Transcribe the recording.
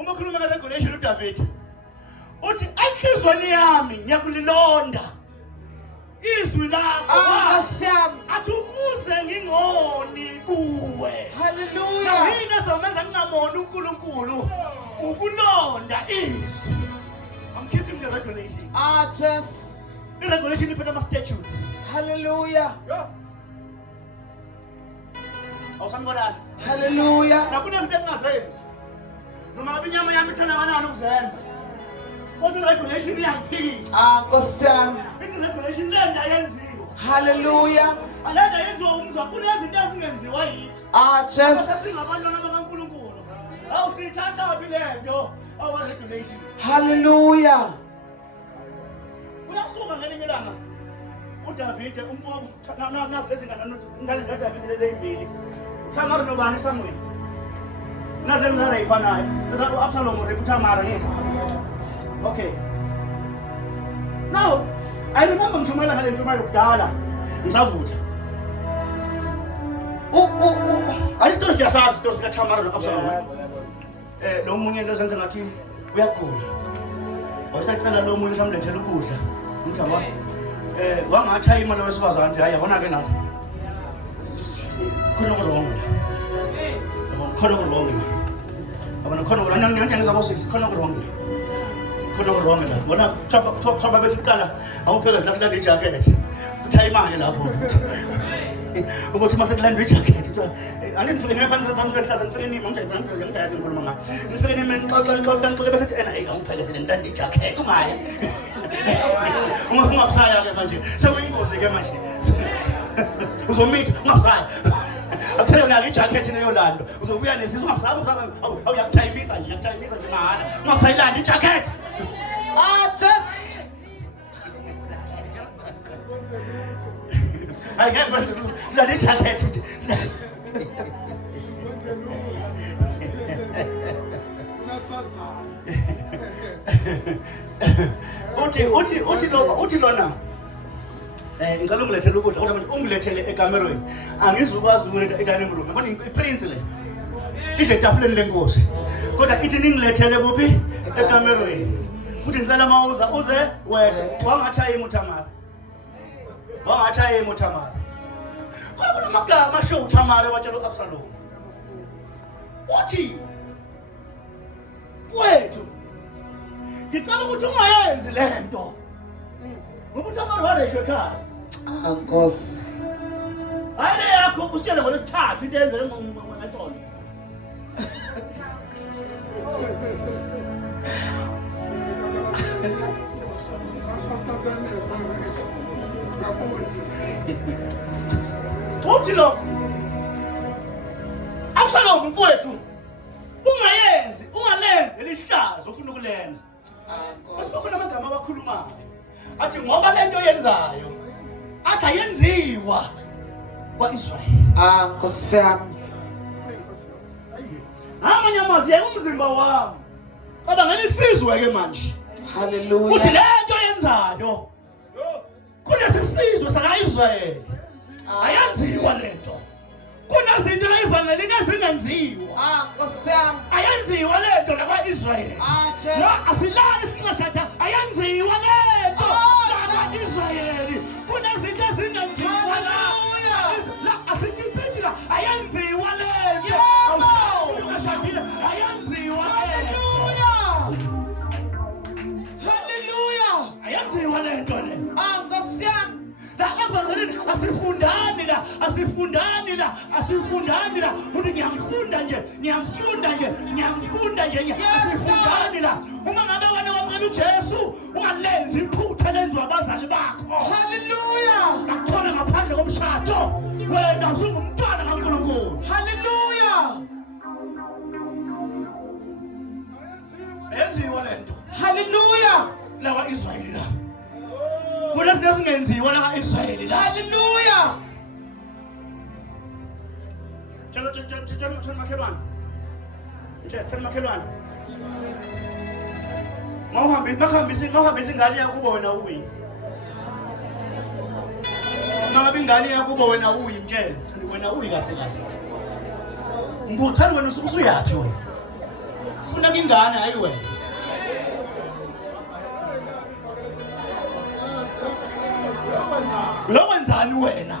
uma khuluma ngeregulation uDavid uthi enhlizweni yami ngiyakulilonda izwi lakho athi ukuze ngingoni kuwe. Hallelujah. Yini ezomenza ngingamoni uNkulunkulu ukulonda izwi. I'm keeping the regulation. Just The regulation iphethe ama statutes. hallelujah. Awusanibonani? Hallelujah. Nakunezinto engingazenzi. Noma ngabe inyama yami ithanda kanani ukuzenza. Kodwa regulation iyangiphikisa. Nkosi yami. Ithi regulation lenda yenziwa. Hallelujah. Alenda yenziwa umzwa kunezinto ezingenziwa yithi. Just Singabantwana bakaNkulunkulu. Awusithatha phi lento our regulation. hallelujah. Uyasuka ngelinye ilanga uDavid umfowabo nazi lezi ngane zikaDavid lezi ezimbili. Tamar nobani Samuel. Nazi lezi zara ifanayo. Leza uAbsalom reputamara ngithi. Okay. Now, I remember ngishumela ngale ntshumayelo kudala. Ngisavutha. Ayisitori siyasazi isitori sikaTamar noAbsalom. Lo munye lezenze ngathi uyagula. Wasacela lo munye samlethela ukudla. Ngicaba wangathi ayima lo wesifazane nje ayabona ke la. Khona kurong. Khona kurong. Abona khona kurong ngiyanti ngizabo sisi khona kurong. Khona kurong la. Bona thoba bethi qala awupheka zilahla ijacket. Kuthayima ke lapho. Ukuthi mase kulandwe ijacket kuthiwa anifike ngephansi kwehlaza ngifike nimi ngiyayazi ngikhuluma ngayo ngifike nimi ngixoxa bese ena awuphekesele ngilanda ijacket ungayi ungabusaya ke manje sekuyingozi ke manje uzomitha ungabusaya akuthele unalo ijacket leyolando uzobuya nesizwe ungabusaya awuyakuthayimisa nje mahala ungabusayilanda ijacket Just I can't go to that is jacket. Uthi lona ngicela ungilethele ukudla kodwa manje ungilethele ekamerweni angizukwazi ukuletha edining room yabona iprince le idle etafuleni lenkosi kodwa ithi ningilethele kuphi ekamerweni futhi ngicela mawuza uze wedwa wangathayima uThamara wangathayima uThamara kodwa amagama asho uThamara watshela uAbsalom uthi wethu ngicela ukuthi ungayenzi lento ngoba uThamara waresho ekhaya Nkosi. Hayi yakho usitshele ngolesithathu into yenze ngesonto uthi lo Absalom mfowethu ungalenzi elihlazo ufuna ukulenza Asikhona amagama abakhulumayo athi ngoba lento yenzayo athi ayenziwa kwaIsrael Nkosi yami. amanye amazwi umzimba wami cabangela isizwe ke manje Hallelujah. uthi lento yenzayo kunesizwe sakaIsrael ayenziwa lento kunezinto la evangelini ezingenziwa Nkosi yami. ayenziwa lento lakwaIsrael la asilali singashada ayenziwa lento lakwaIsrael kunezinto ezingenziwa la asikipindi la ayenziwa lento ungashadile ayenziwa lento Hallelujah. ayenziwa lento le Nkosi yami. la evangelini asifundani la uthi ngiyamfunda nje asifundani la uma ngabe wena wamukela uJesu ungalenzi iphutha lenziwa abazali bakho Hallelujah. akuthola ngaphandle komshado wena usungumntwana kaNkulunkulu Hallelujah. ayenziwa lento Hallelujah. la kwaIsrael la kunezinto ezingenziwa la kwaIsrael la Hallelujah. Tshela makhelwane mawuhambisa ingane yakubo wena uyi mangabe ingane yakubo wena uyi mtshela wena uyi kahle kahle mbuthani wena usuyaphi wena kufuneka ingane hayi wena. Lo wenzani wena?